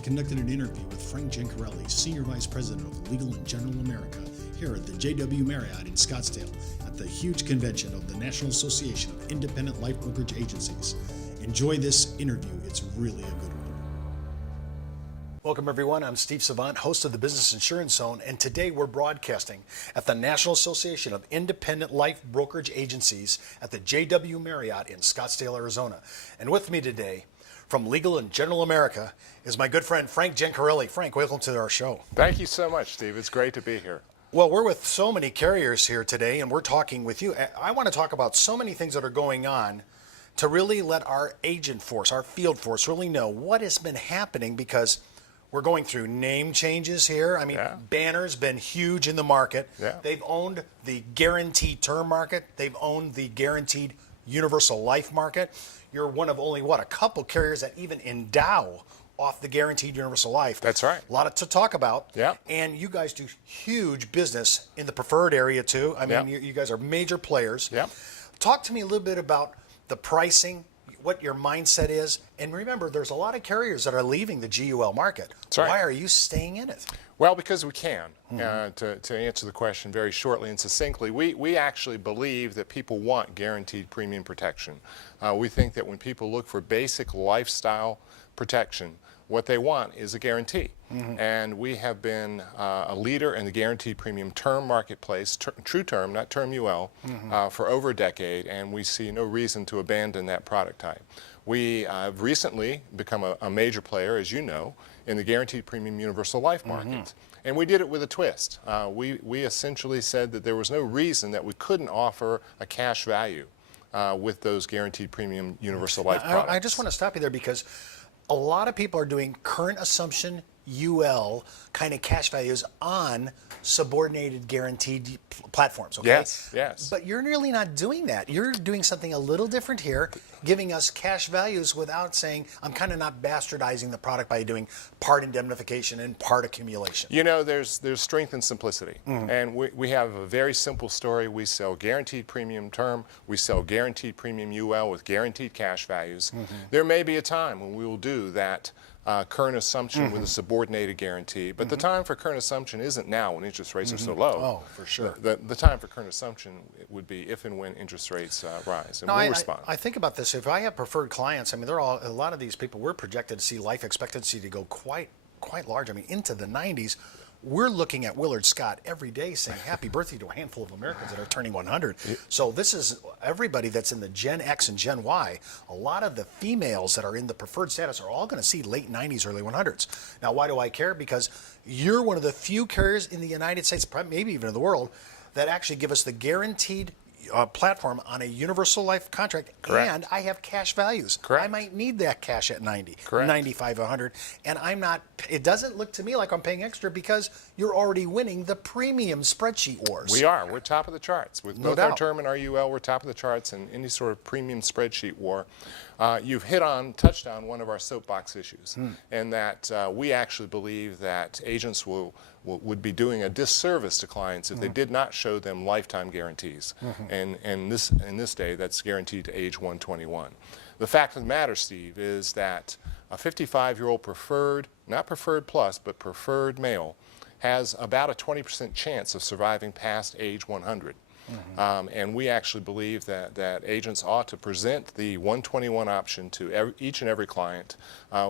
I conducted an interview with Frank Gencarelli, Senior Vice President of Legal and General America, here at the JW Marriott in Scottsdale at the huge convention of the National Association of Independent Life Brokerage Agencies. Enjoy this interview. It's really a good one. Welcome, everyone. I'm Steve Savant, host of the Business Insurance Zone, and today we're broadcasting at the National Association of Independent Life Brokerage Agencies at the JW Marriott in Scottsdale, Arizona. And with me today, from Legal and General America, is my good friend Frank Gencarelli. Frank, welcome to our show. Thank you so much, Steve. It's great to be here. Well, we're with so many carriers here today, and we're talking with you. I want to talk about so many things that are going on to really let our agent force, our field force, really know what has been happening, because we're going through name changes here. I mean, Banner's been huge in the market. Yeah. They've owned the guaranteed term market. They've owned the guaranteed universal life market. You're one of only, a couple carriers that even endow off the guaranteed universal life. That's right. A lot to talk about. Yeah. And you guys do huge business in the preferred area too. I mean, you guys are major players. Yeah. Talk to me a little bit about the pricing, what your mindset is. And remember, there's a lot of carriers that are leaving the GUL market. That's right. Why are you staying in it? Well, because we can. To answer the question very shortly and succinctly, we actually believe that people want guaranteed premium protection. We think that when people look for basic lifestyle protection, what they want is a guarantee. And we have been a leader in the guaranteed premium term marketplace, true term, not term UL, for over a decade, and we see no reason to abandon that product type. We have recently become a major player, as you know, in the guaranteed premium universal life market. And we did it with a twist. We essentially said that there was no reason that we couldn't offer a cash value with those guaranteed premium universal life products. I just want to stop you there, because a lot of people are doing current assumption UL kind of cash values on subordinated guaranteed platforms, okay? Yes, yes. But you're really not doing that. You're doing something a little different here, giving us cash values without saying, I'm kind of not bastardizing the product by doing part indemnification and part accumulation. You know, there's strength in simplicity. And we have a very simple story. We sell guaranteed premium term. We sell guaranteed premium UL with guaranteed cash values. There may be a time when we will do that current assumption with a subordinated guarantee, but the time for current assumption isn't now when interest rates are so low. Oh, for sure. The time for current assumption would be if and when interest rates rise, and we'll respond. I think about this. If I have preferred clients, I mean, a lot of these people, we're projected to see life expectancy to go quite large. I mean, into the 90s. We're looking at Willard Scott every day saying happy birthday to a handful of Americans that are turning 100. So this is everybody that's in the Gen X and Gen Y. A lot of the females that are in the preferred status are all going to see late 90s, early 100s. Now, why do I care? Because you're one of the few carriers in the United States, maybe even in the world, that actually give us the guaranteed platform on a universal life contract. Correct. And I have cash values. Correct. I might need that cash at 90, Correct. 95, 100, and it doesn't look to me like I'm paying extra, because you're already winning the premium spreadsheet wars. We are. We're top of the charts. With both doubt. our term and our UL, we're top of the charts in any sort of premium spreadsheet war. You've touched on one of our soapbox issues, and that we actually believe that agents would be doing a disservice to clients if they did not show them lifetime guarantees. And in this day, that's guaranteed to age 121. The fact of the matter, Steve, is that a 55-year-old preferred, not preferred plus, but preferred male, has about a 20% chance of surviving past age 100. And we actually believe that agents ought to present the 121 option to each and every client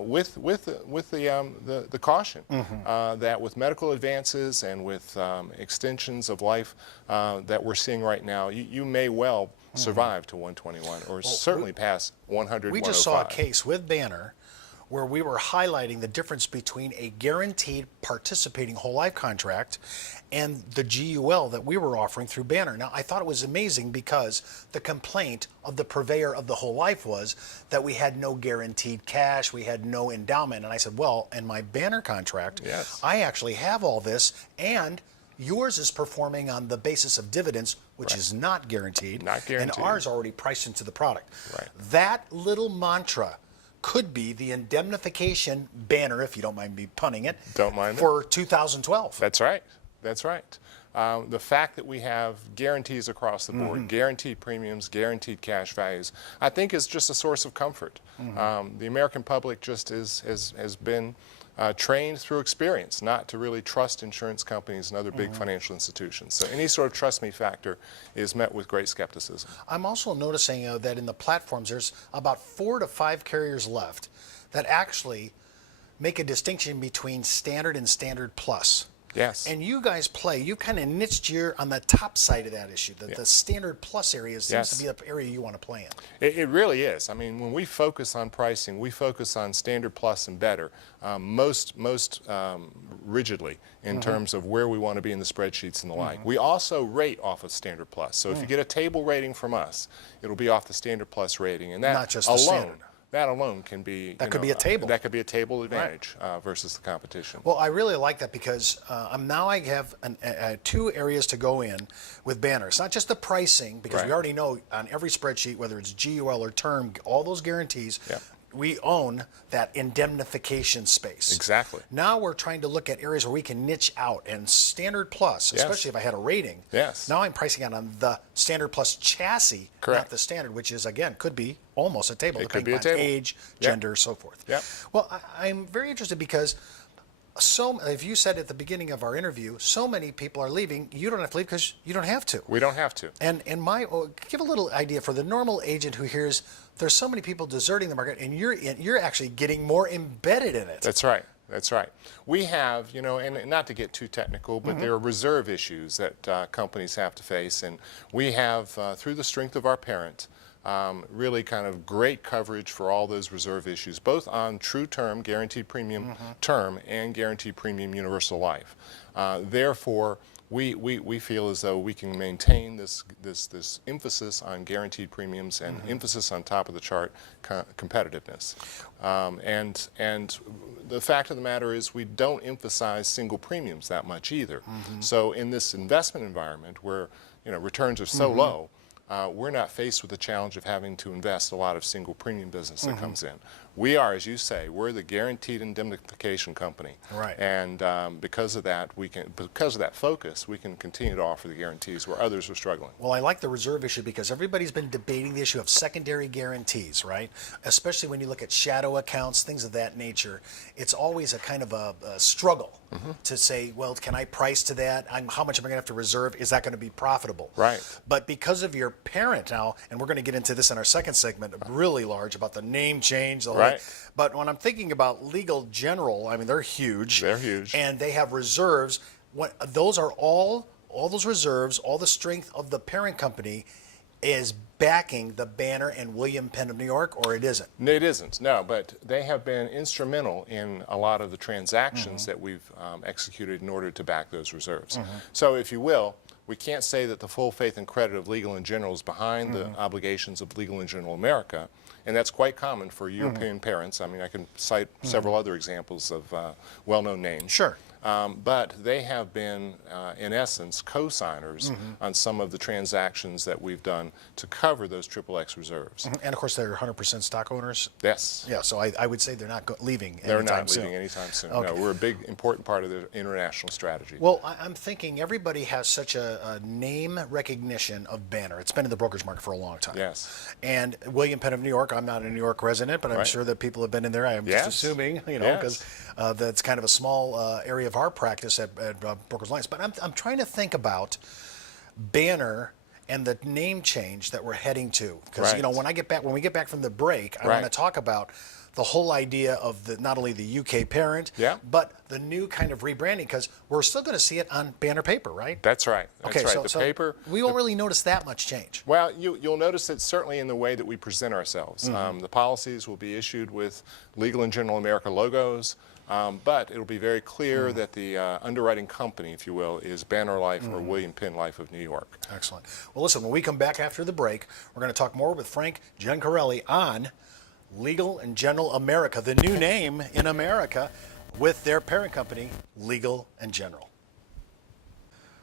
with the caution that with medical advances and with extensions of life that we're seeing right now, you may well survive to 121 or certainly past 100. We just saw a case with Banner where we were highlighting the difference between a guaranteed participating whole life contract and the GUL that we were offering through Banner. Now, I thought it was amazing, because the complaint of the purveyor of the whole life was that we had no guaranteed cash, we had no endowment. And I said, well, in my Banner contract, I actually have all this, and yours is performing on the basis of dividends, which is not guaranteed. Not guaranteed. And ours already priced into the product. Right. That little mantra could be the indemnification banner, if you don't mind me punning it, Don't mind for 2012. That's right. That's right. the fact that we have guarantees across the board, guaranteed premiums, guaranteed cash values, I think is just a source of comfort. The American public just has been trained through experience not to really trust insurance companies and other big financial institutions. So any sort of trust me factor is met with great skepticism. I'm also noticing that in the platforms there's about 4 to 5 carriers left that actually make a distinction between standard and standard plus. Yes. And you guys you kind of niched on the top side of that issue. The standard plus area seems to be the area you want to play in. It really is. I mean, when we focus on pricing, we focus on standard plus and better, most rigidly in terms of where we want to be in the spreadsheets and the like. We also rate off of standard plus. So if you get a table rating from us, it'll be off the standard plus rating, and that not just the standard. That alone can be could be a table. That could be a table advantage versus the competition. Well, I really like that because now I have 2 areas to go in with Banner. It's not just the pricing, because we already know on every spreadsheet, whether it's GUL or term, all those guarantees, we own that indemnification space. Exactly. Now we're trying to look at areas where we can niche out, and standard plus, especially if I had a rating. Now I'm pricing out on the standard plus chassis, not the standard, which is, again, could be almost a table, depending on age, gender, so forth. Well, I'm very interested because if you said at the beginning of our interview, so many people are leaving, you don't have to leave because you don't have to. We don't have to. And give a little idea for the normal agent who hears there's so many people deserting the market, and you're actually getting more embedded in it. That's right. That's right. We have, and not to get too technical, but there are reserve issues that companies have to face, and we have, through the strength of our parent, really kind of great coverage for all those reserve issues, both on true term, guaranteed premium term, and guaranteed premium universal life. Therefore, we feel as though we can maintain this emphasis on guaranteed premiums and emphasis on top of the chart competitiveness. And the fact of the matter is we don't emphasize single premiums that much either. So in this investment environment where returns are so low, we're not faced with the challenge of having to invest a lot of single premium business that comes in. We are, as you say, we're the guaranteed indemnification company. Right. And because of that focus, we can continue to offer the guarantees where others are struggling. Well, I like the reserve issue because everybody's been debating the issue of secondary guarantees, right? Especially when you look at shadow accounts, things of that nature. It's always a kind of a struggle to say, well, can I price to that? How much am I going to have to reserve? Is that going to be profitable? Right. But because of your parent now, and we're going to get into this in our second segment, really large, about the name change, the whole, but when I'm thinking about Legal General, I mean, they're huge. They're huge. And they have reserves. Those are all those reserves, all the strength of the parent company is backing the Banner and William Penn of New York, or it isn't? It isn't, no, but they have been instrumental in a lot of the transactions that we've executed in order to back those reserves. So if you will, we can't say that the full faith and credit of Legal & General is behind the obligations of Legal & General America, and that's quite common for European parents. I mean, I can cite several other examples of well-known names. Sure. But they have been, in essence, co-signers on some of the transactions that we've done to cover those XXX reserves. And of course, they're 100% stock owners. Yes. Yeah, so I would say they're not leaving anytime soon. They're not leaving anytime soon. Okay. No, we're a big, important part of their international strategy. Well, I'm thinking everybody has such a name recognition of Banner. It's been in the brokerage market for a long time. Yes. And William Penn of New York, I'm not a New York resident, but I'm sure that people have been in there. I'm just assuming, because that's kind of a small area of our practice at Brokers Alliance. But I'm trying to think about Banner and the name change that we're heading to, because when we get back from the break, I want to talk about the whole idea of not only the UK parent, but the new kind of rebranding, because we're still going to see it on Banner paper, right? That's right. That's right. So paper. We won't really notice that much change. Well, you'll notice it certainly in the way that we present ourselves. The policies will be issued with Legal & General America logos. But it'll be very clear that the underwriting company, if you will, is Banner Life or William Penn Life of New York. Excellent. Well, listen, when we come back after the break, we're going to talk more with Frank Giancarelli on Legal & General America, the new name in America, with their parent company, Legal & General.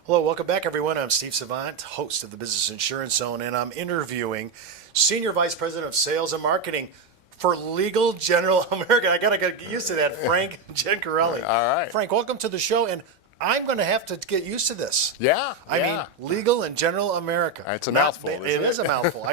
Hello, welcome back, everyone. I'm Steve Savant, host of the Business Insurance Zone, and I'm interviewing Senior Vice President of Sales and Marketing for Legal General America. I got to get used to that, Frank Giancarelli. All right. Frank, welcome to the show. And I'm going to have to get used to this. Yeah, I mean, Legal and General America. It's a mouthful, It isn't it? is a mouthful.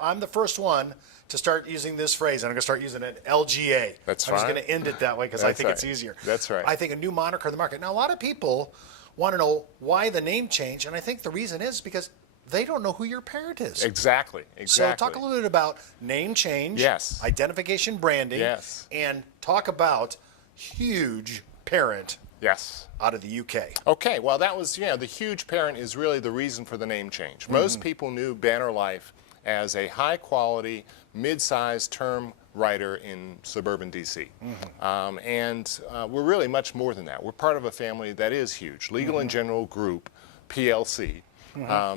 I'm the first one to start using this phrase, and I'm going to start using it LGA. That's I'm just fine. going to end it that way because I think it's easier. That's right. I think a new moniker of the market. Now, a lot of people want to know why the name change, and I think the reason is because they don't know who your parent is. Exactly. So talk a little bit about name change, Yes. identification branding, Yes. and talk about huge parent Yes. out of the UK. Okay, well, that was, the huge parent is really the reason for the name change. Most people knew Banner Life as a high-quality, mid-sized term writer in suburban D.C. And we're really much more than that. We're part of a family that is huge. Legal and General Group, PLC,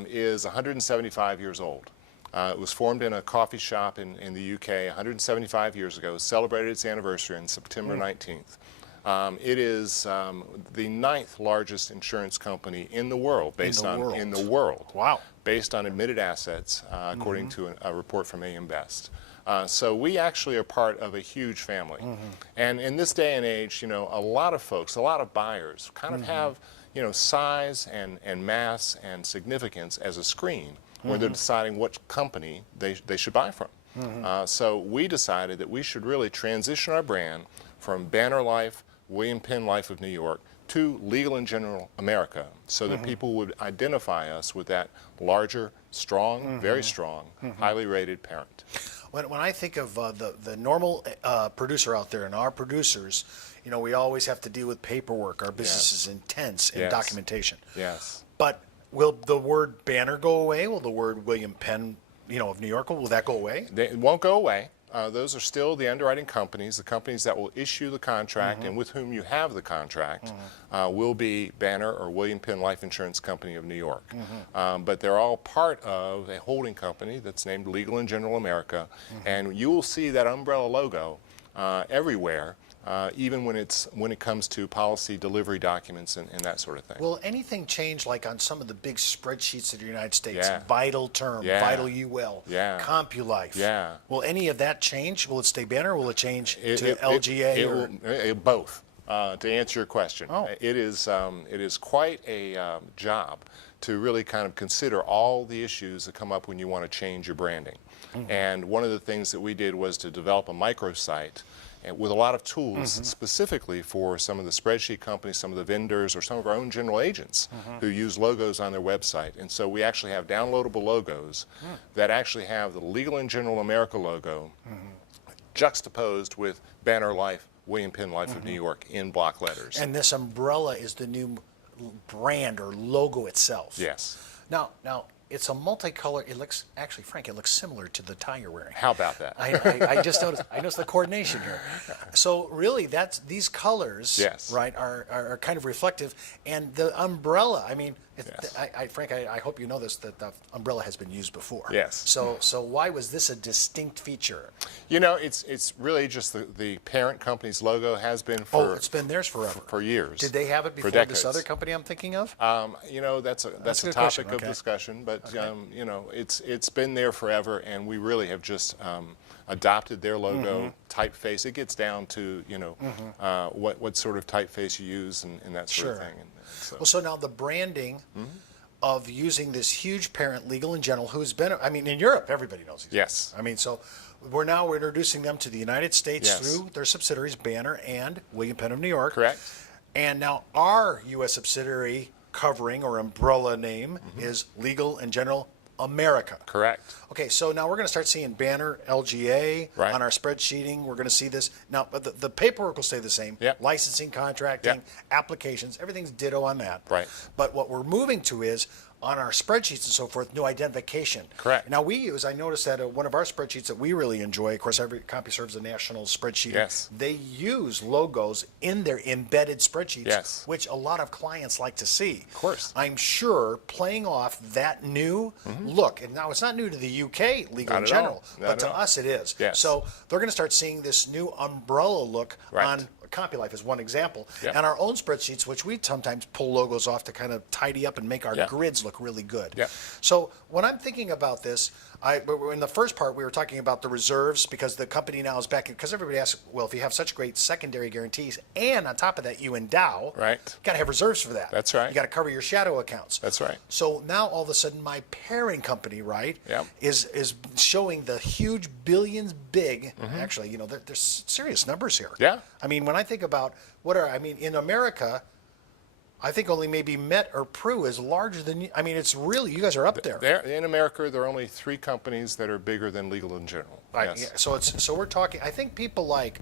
is 175 years old. It was formed in a coffee shop in the UK 175 years ago, celebrated its anniversary on September 19th. It is the 9th largest insurance company in the world, in the world. Wow. Based on admitted assets, according to a report from AM Best. So we actually are part of a huge family. And in this day and age, a lot of folks, a lot of buyers kind of have, size and mass and significance as a screen when they're deciding what company they should buy from. So we decided that we should really transition our brand from Banner Life, William Penn Life of New York, to Legal and General America, so that people would identify us with that larger, strong, very strong, highly rated parent. When I think of the normal producer out there and our producers, we always have to deal with paperwork. Our business is intense in documentation. Yes. But will the word Banner go away? Will the word William Penn, of New York, will that go away? It won't go away. Those are still the underwriting companies, the companies that will issue the contract and with whom you have the contract will be Banner or William Penn Life Insurance Company of New York. But they're all part of a holding company that's named Legal and General America, and you will see that umbrella logo everywhere. Even when it comes to policy delivery documents and that sort of thing. Will anything change, like on some of the big spreadsheets of the United States? Yeah. Vital Term, Yeah. Vital UL, Yeah. CompuLife. Yeah. Will any of that change? Will it stay Banner, or will it change to LGA? Both. To answer your question, it is quite a job to really kind of consider all the issues that come up when you want to change your branding. And one of the things that we did was to develop a microsite with a lot of tools specifically for some of the spreadsheet companies, some of the vendors, or some of our own general agents who use logos on their website. And so we actually have downloadable logos that actually have the Legal and General America logo juxtaposed with Banner Life, William Penn Life of New York in block letters. And this umbrella is the new brand or logo itself. Yes. Now, it's a multicolor. It looks, actually, Frank, it looks similar to the tie you're wearing. How about that? I just noticed. I noticed the coordination here. So really, these colors, right, are kind of reflective. And the umbrella. I mean, Frank, I hope you know this, that the umbrella has been used before. Yes. So why was this a distinct feature? It's really just the parent company's logo has been for. It's been theirs forever. For years. Did they have it before this other company I'm thinking of? That's a topic of discussion, but it's been there forever, and we really have just adopted their logo, typeface. It gets down to what sort of typeface you use and that sort of thing. And so now the branding of using this huge parent, Legal and General, who's been, in Europe, everybody knows these. Yes. So we're introducing them to the United States through their subsidiaries, Banner and William Penn of New York. Correct. And now our U.S. subsidiary covering or umbrella name is Legal and General America. Correct. Okay, so now we're going to start seeing Banner, LGA Right. on our spreadsheeting. We're going to see this. Now, but the paperwork will stay the same. Yep. Licensing, contracting, Yep. applications, everything's ditto on that. Right. But what we're moving to is, on our spreadsheets and so forth, new identification. Correct. Now I noticed that one of our spreadsheets that we really enjoy, of course, every CompuServe is a national spreadsheet. Yes. They use logos in their embedded spreadsheets, Yes. which a lot of clients like to see. Of course. I'm sure playing off that new look, and now it's not new to the UK Legal Not in at General, all. Not but at to all. us it is. Yes. So they're going to start seeing this new umbrella look Right. on CompuLife is one example. Yep. And our own spreadsheets, which we sometimes pull logos off to kind of tidy up and make our Yep. grids look really good. Yep. So when I'm thinking about this, In the first part, we were talking about the reserves because the company now is back. Because everybody asks, well, if you have such great secondary guarantees, and on top of that, you endow, Right. you got to have reserves for that. That's right. You got to cover your shadow accounts. That's right. So now all of a sudden, my parent company, right, Yep. is showing the huge billions big. Actually, you know, there's serious numbers here. Yeah. I mean, when I think about in America, I think only maybe Met or Pru is larger than you. I mean, it's really, you guys are up there. In America, there are only 3 companies that are bigger than Legal and General. Right. Yes. Yeah, so we're talking. I think people like,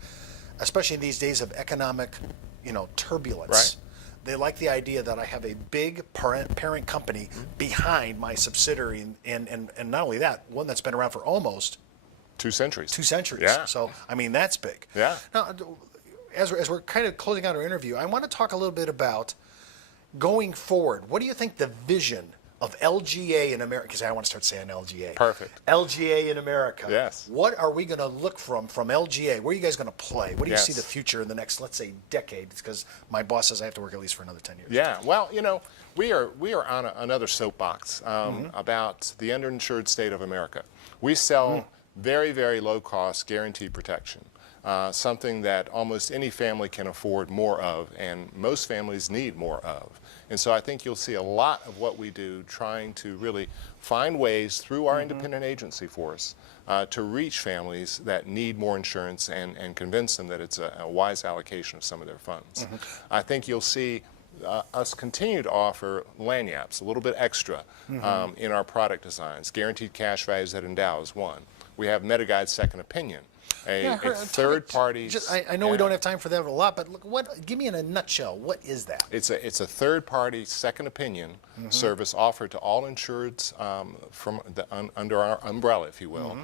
especially in these days of economic, turbulence. Right. They like the idea that I have a big parent company behind my subsidiary, and not only that, one that's been around for almost 2 centuries. 2 centuries. Yeah. So I mean, that's big. Yeah. Now, as we're kind of closing out our interview, I want to talk a little bit about going forward. What do you think the vision of LGA in America? Because I want to start saying LGA. Perfect. LGA in America. Yes. What are we going to look from LGA? Where are you guys going to play? What do you Yes. see the future in the next, let's say, decade? Because my boss says I have to work at least for another 10 years. Yeah, well, we are on another soapbox about the underinsured state of America. We sell very, very low-cost guaranteed protection, something that almost any family can afford more of, and most families need more of. And so I think you'll see a lot of what we do trying to really find ways through our independent agency force to reach families that need more insurance and convince them that it's a wise allocation of some of their funds. I think you'll see us continue to offer lanyards, a little bit extra in our product designs. Guaranteed cash values that endow is one. We have MetaGuide Second Opinion, a third party. I know we don't have time for that a lot, but look, give me in a nutshell, what is that? It's a third party second opinion service offered to all insureds under our umbrella, if you will,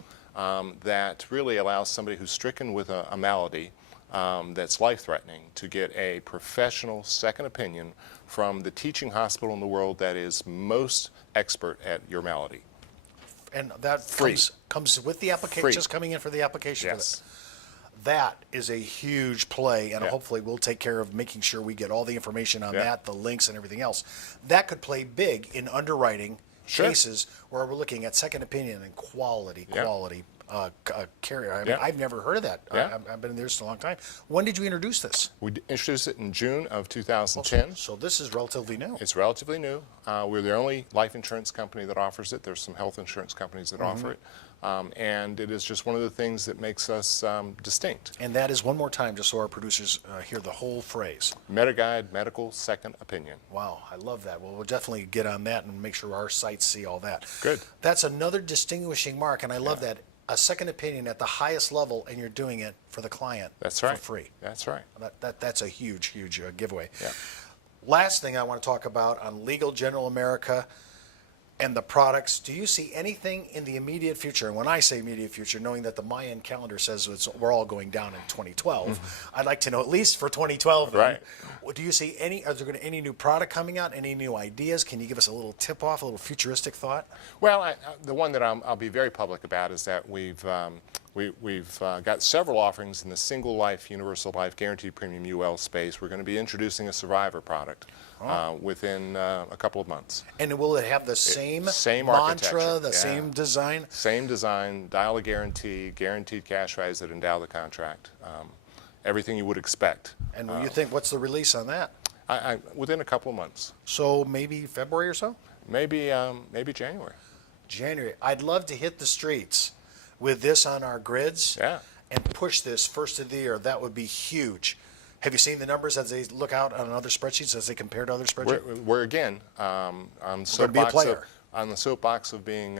that really allows somebody who's stricken with a malady that's life-threatening to get a professional second opinion from the teaching hospital in the world that is most expert at your malady. And that comes with the application, Free. just coming in for the application. Yes. For that is a huge play, and Yeah. hopefully we'll take care of making sure we get all the information on that, the links and everything else. That could play big in underwriting cases where we're looking at second opinion and quality carrier. I mean, I've never heard of that. I've been in this a long time. When did you introduce this? We introduced it in June of 2010. So this is relatively new. It's relatively new. We're the only life insurance company that offers it. There's some health insurance companies that offer it. And it is just one of the things that makes us distinct. And that is, one more time, just so our producers hear the whole phrase. MetaGuide Medical Second Opinion. Wow, I love that. Well, we'll definitely get on that and make sure our sites see all that. Good. That's another distinguishing mark, and I love that. A second opinion at the highest level, and you're doing it for the client. That's right. For free. That's right. That's a huge giveaway. Yeah. Last thing I want to talk about on Legal General America and the products. Do you see anything in the immediate future? And when I say immediate future, knowing that the Mayan calendar says we're all going down in 2012, I'd like to know at least for 2012. Then, Right. do you see are there any new product coming out? Any new ideas? Can you give us a little tip off, a little futuristic thought? Well, the one that I'll be very public about is that we've got several offerings in the single life, universal life, guaranteed premium UL space. We're going to be introducing a survivor product within a couple of months. And will it have the same same mantra, architecture, the same design? Same design, dial a guarantee, guaranteed cash values that endow the contract. Everything you would expect. And you think, what's the release on that? Within a couple of months. So maybe February or so? Maybe January. January. I'd love to hit the streets with this on our grids and push this first of the year. That would be huge. Have you seen the numbers as they look out on other spreadsheets, as they compare to other spreadsheets? We're again on the soapbox of being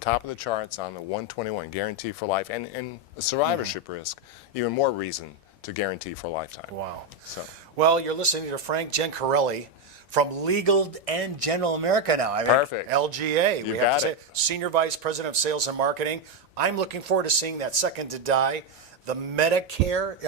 top of the charts on the 121 guarantee for life and the survivorship risk. Even more reason to guarantee for a lifetime. Wow. So. Well, you're listening to Frank Gencarelli from Legal and General America now. Perfect. LGA. You got it. Senior Vice President of Sales and Marketing. I'm looking forward to seeing that second to die. The MetaGuide.